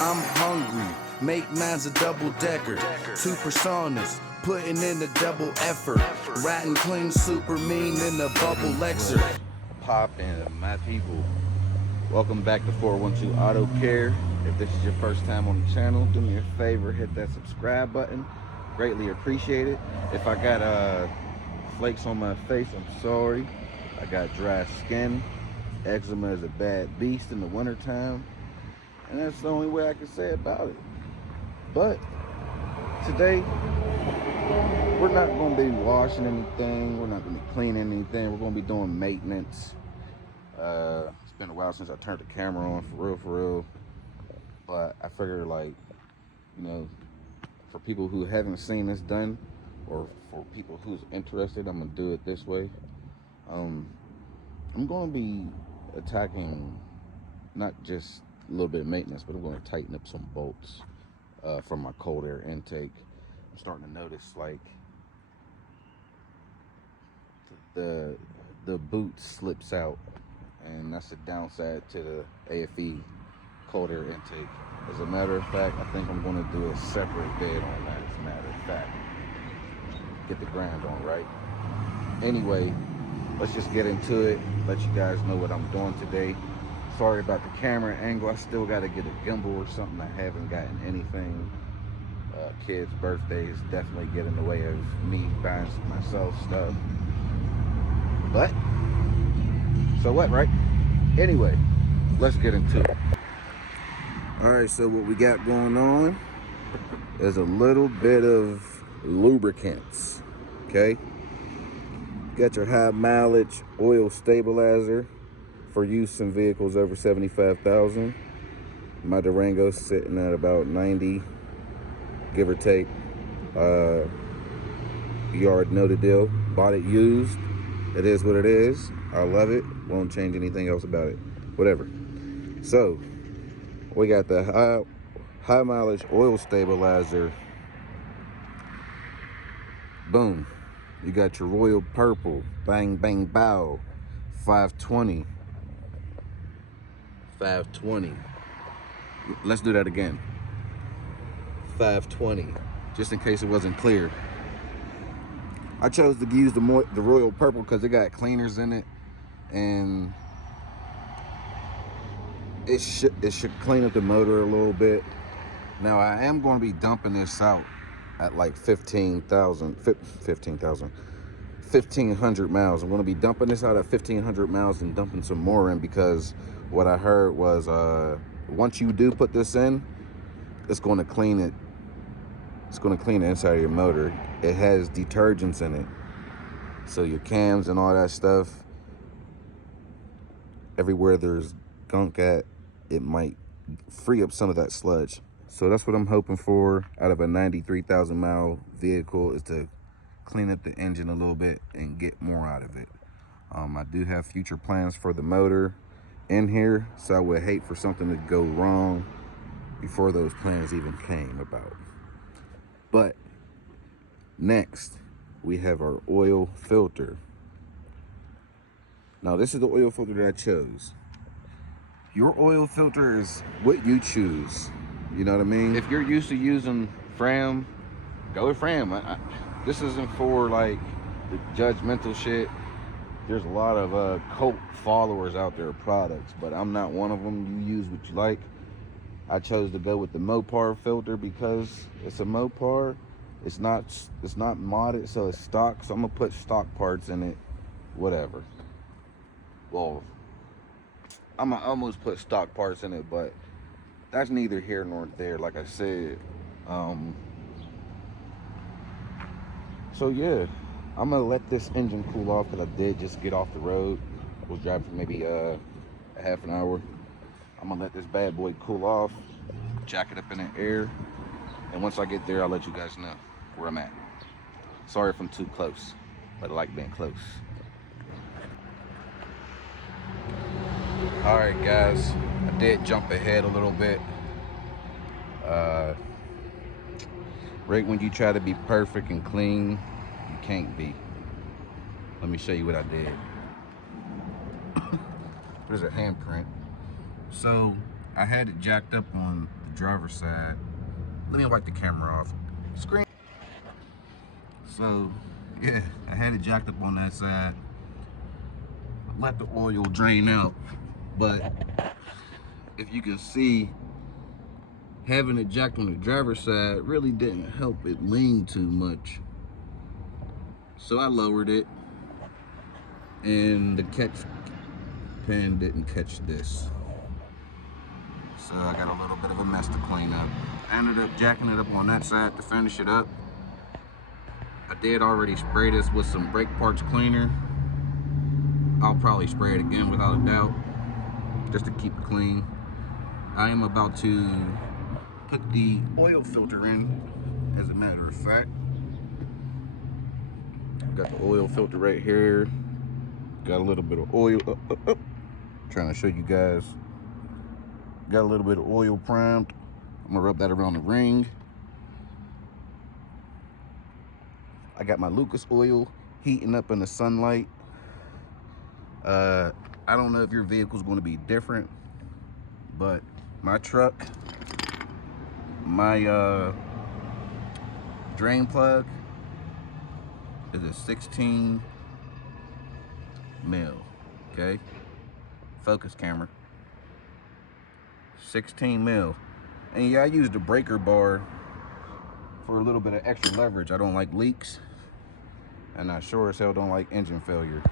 I'm hungry, make man's a double-decker. Two personas, putting in a double effort. Ratting clean, super mean in a bubble Lexer. Poppin', my people. Welcome back to 412 Auto Care. If this is your first time on the channel, do me a favor, hit that subscribe button. Greatly appreciate it. If I got flakes on my face, I'm sorry. I got dry skin. Eczema is a bad beast in the wintertime. And that's the only way I can say about it. But today, we're not going to be washing anything. We're not going to be cleaning anything. We're going to be doing maintenance. It's been a while since I turned the camera on, for real. But I figure, like, you know, for people who haven't seen this done, or for people who's interested, I'm going to do it this way. I'm going to be attacking not just a little bit of maintenance, but I'm going to tighten up some bolts from my cold air intake. I'm starting to notice, like, the boot slips out, and that's the downside to the AFE cold air intake. As a matter of fact, I think I'm going to do a separate bed on that, as a matter of fact. Get the grind on, right? Anyway, let's just get into it, let you guys know what I'm doing today. Sorry about the camera angle. I still got to get a gimbal or something. I haven't gotten anything. Kids' birthdays definitely get in the way of me buying myself stuff. But, so what, right? Anyway, let's get into it. Alright, so what we got going on is a little bit of lubricants, okay? Got your high mileage oil stabilizer for use in vehicles over 75,000. My Durango's sitting at about 90, give or take. You already know the deal. Bought it used. It is what it is. I love it. Won't change anything else about it. Whatever. So, we got the high mileage oil stabilizer. Boom. You got your royal purple. Bang, bang, bow. 520. 520. Let's do that again. 520. Just in case it wasn't clear. I chose to use the royal purple because it got cleaners in it, and it should clean up the motor a little bit. Now I am going to be dumping this out at like 1,500 miles. I'm going to be dumping this out at 1,500 miles and dumping some more in, because what I heard was once you do put this in, it's going to clean it. It's going to clean the inside of your motor. It has detergents in it, so your cams and all that stuff, everywhere there's gunk at, it might free up some of that sludge. So that's what I'm hoping for out of a 93,000 mile vehicle, is to clean up the engine a little bit and get more out of it. I do have future plans for the motor in here, so I would hate for something to go wrong before those plans even came about. But next, we have our oil filter. Now, this is the oil filter that I chose. Your oil filter is what you choose. You know what I mean? If you're used to using Fram, go with Fram. This isn't for like the judgmental shit. There's a lot of cult followers out there of products, but I'm not one of them. You use what you like. I chose to go with the Mopar filter because it's a Mopar. It's not modded, so it's stock. So I'm gonna put stock parts in it. Whatever. Well, I'm gonna almost put stock parts in it, but that's neither here nor there. Like I said. So yeah, I'm gonna let this engine cool off, because I did just get off the road. I was driving for maybe a half an hour. I'm gonna let this bad boy cool off, jack it up in the air, and once I get there, I'll let you guys know where I'm at. Sorry if I'm too close, but I like being close. All right, guys, I did jump ahead a little bit. Right when you try to be perfect and clean, you can't be. Let me show you what I did. There's a handprint. So I had it jacked up on the driver's side. Let me wipe the camera off. Screen. So, yeah, I had it jacked up on that side. Let the oil drain out. But if you can see, having it jacked on the driver's side really didn't help it lean too much. So I lowered it, and the catch pin didn't catch this. So I got a little bit of a mess to clean up. I ended up jacking it up on that side to finish it up. I did already spray this with some brake parts cleaner. I'll probably spray it again without a doubt, just to keep it clean. I am about to put the oil filter in, as a matter of fact. Got the oil filter right here. Got a little bit of oil. Trying to show you guys. Got a little bit of oil primed. I'm gonna rub that around the ring. I got my Lucas oil heating up in the sunlight. I don't know if your vehicle's gonna be different, but my truck, my drain plug is a 16 mil, okay? Focus camera. 16 mil. And yeah, I used the breaker bar for a little bit of extra leverage. I don't like leaks, and I sure as hell don't like engine failure.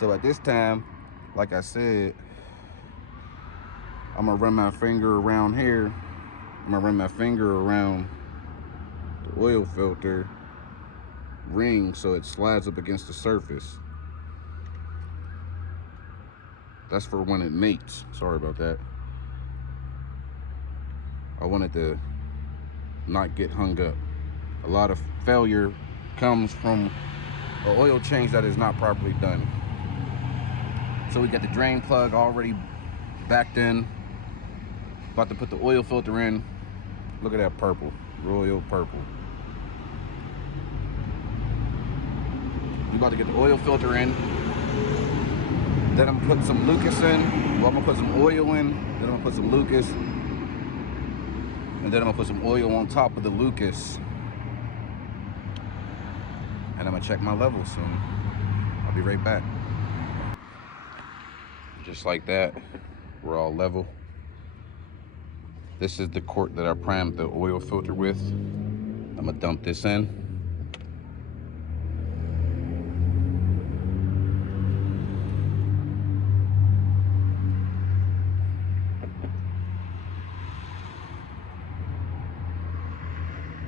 So at this time, like I said, I'm gonna run my finger around here. I'm gonna run my finger around the oil filter ring so it slides up against the surface. That's for when it mates. Sorry about that. I wanted to not get hung up. A lot of failure comes from an oil change that is not properly done. So we got the drain plug already backed in. About to put the oil filter in. Look at that purple, royal purple. We're about to get the oil filter in. Then I'm gonna put some Lucas in. Well, I'm gonna put some oil in. Then I'm gonna put some Lucas. And then I'm gonna put some oil on top of the Lucas. And I'm gonna check my levels soon. I'll be right back. Just like that, we're all level. This is the quart that I primed the oil filter with. I'm gonna dump this in.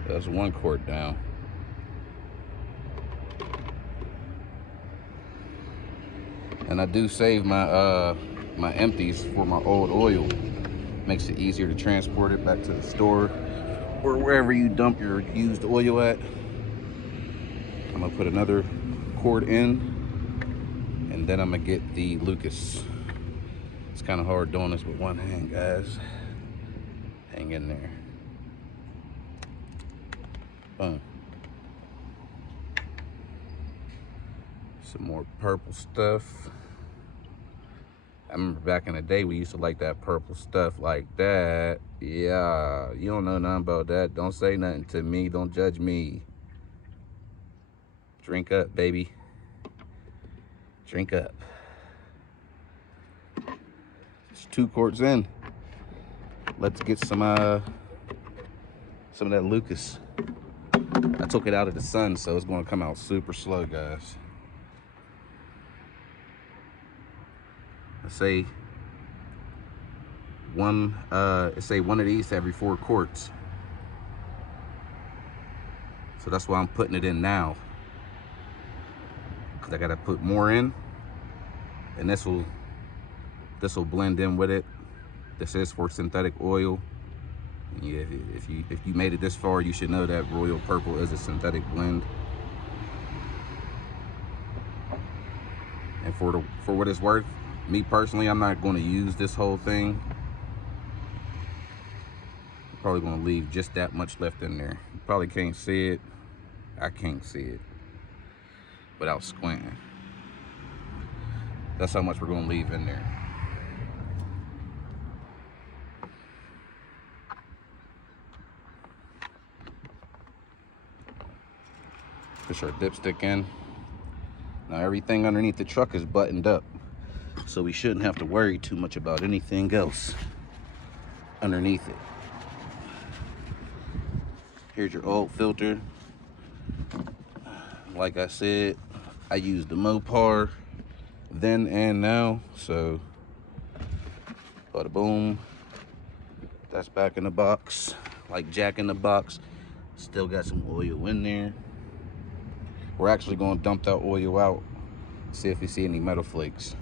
That's 1 quart down. And I do save my my empties for my old oil. Makes it easier to transport it back to the store or wherever you dump your used oil at. I'm gonna put another quart in, and then I'm gonna get the Lucas. It's kind of hard doing this with one hand, guys. Hang in there. Boom. Some more purple stuff. I remember back in the day we used to like that purple stuff like that. Yeah, you don't know nothing about that. Don't say nothing to me. Don't judge me. Drink up, baby. Drink up. It's 2 quarts in. Let's get some of that Lucas. I took it out of the sun, so it's gonna come out super slow, guys. Let's say one of these every 4 quarts. So that's why I'm putting it in now, because I gotta put more in, and this will blend in with it. This is for synthetic oil. Yeah, if you made it this far, you should know that royal purple is a synthetic blend. And for what it's worth, me personally, I'm not going to use this whole thing. I'm probably going to leave just that much left in there. You probably can't see it. I can't see it without squinting. That's how much we're going to leave in there. push our dipstick in. Now everything underneath the truck is buttoned up, so we shouldn't have to worry too much about anything else underneath it. Here's your old filter. Like I said, I use the Mopar then and now, so bada boom. That's back in the box, like Jack in the Box. Still got some oil in there. We're actually going to dump that oil out, see if we see any metal flakes.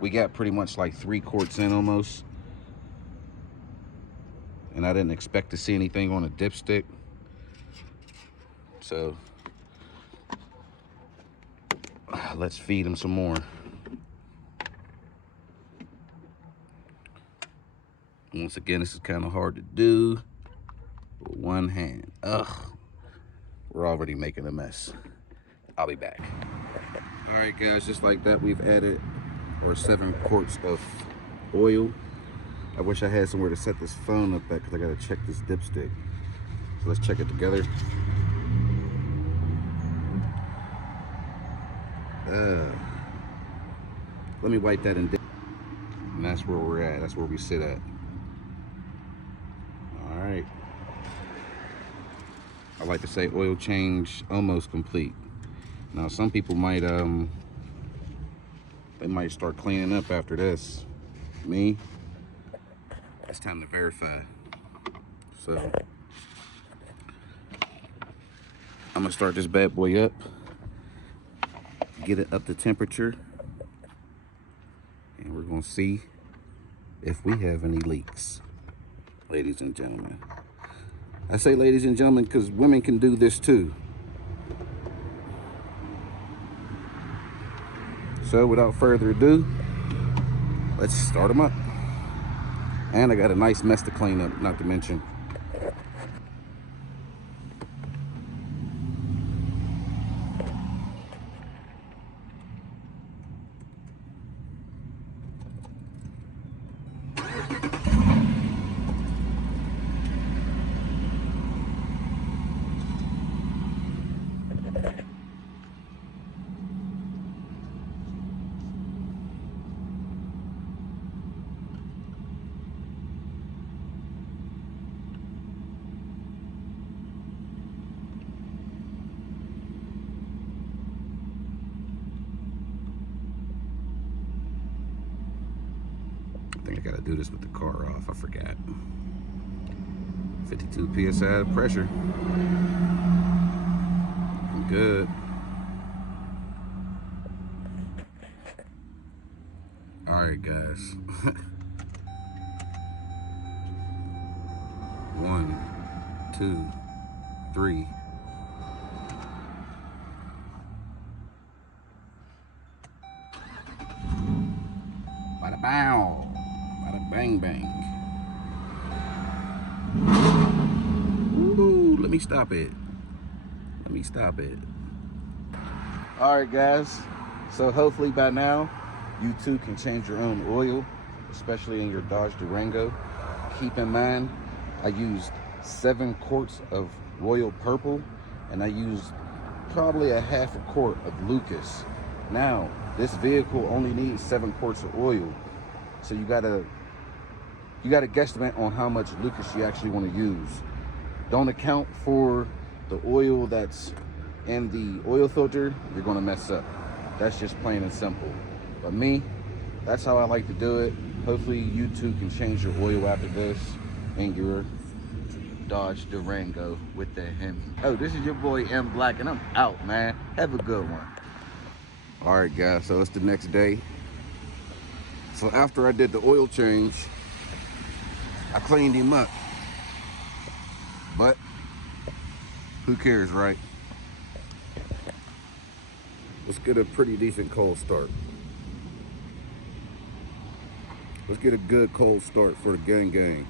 We got pretty much like 3 quarts in almost, and I didn't expect to see anything on a dipstick, so let's feed him some more. Once again, this is kind of hard to do with one hand. Ugh, we're already making a mess. I'll be back. All right, guys, just like that, we've added our 7 quarts of oil. I wish I had somewhere to set this phone up at, because I got to check this dipstick. So let's check it together. Let me wipe that in. And that's where we're at. That's where we sit at. All right. I like to say oil change almost complete. Now some people might they might start cleaning up after this. Me, it's time to verify. So I'm gonna start this bad boy up, get it up to temperature, and we're gonna see if we have any leaks, ladies and gentlemen. I say ladies and gentlemen because women can do this too. So without further ado, let's start them up. And I got a nice mess to clean up, not to mention. I think I gotta do this with the car off, I forgot. 52 PSI pressure. I'm good. All right, guys. 1, 2, 3. Bada bow. Bada bang bang. Ooh, let me stop it. Let me stop it. All right, guys. So hopefully by now, you too can change your own oil, especially in your Dodge Durango. Keep in mind, I used 7 quarts of Royal Purple, and I used probably a half a quart of Lucas. Now, this vehicle only needs 7 quarts of oil, so you gotta guesstimate on how much Lucas you actually want to use. Don't account for the oil that's in the oil filter. You're gonna mess up. That's just plain and simple. But me, that's how I like to do it. Hopefully you too can change your oil after this in your Dodge Durango with the Hemi. Oh, this is your boy M Black, and I'm out, man. Have a good one. All right, guys, so it's the next day. So after I did the oil change, I cleaned him up. But who cares, right? Let's get a pretty decent cold start. Let's get a good cold start for the gang gang.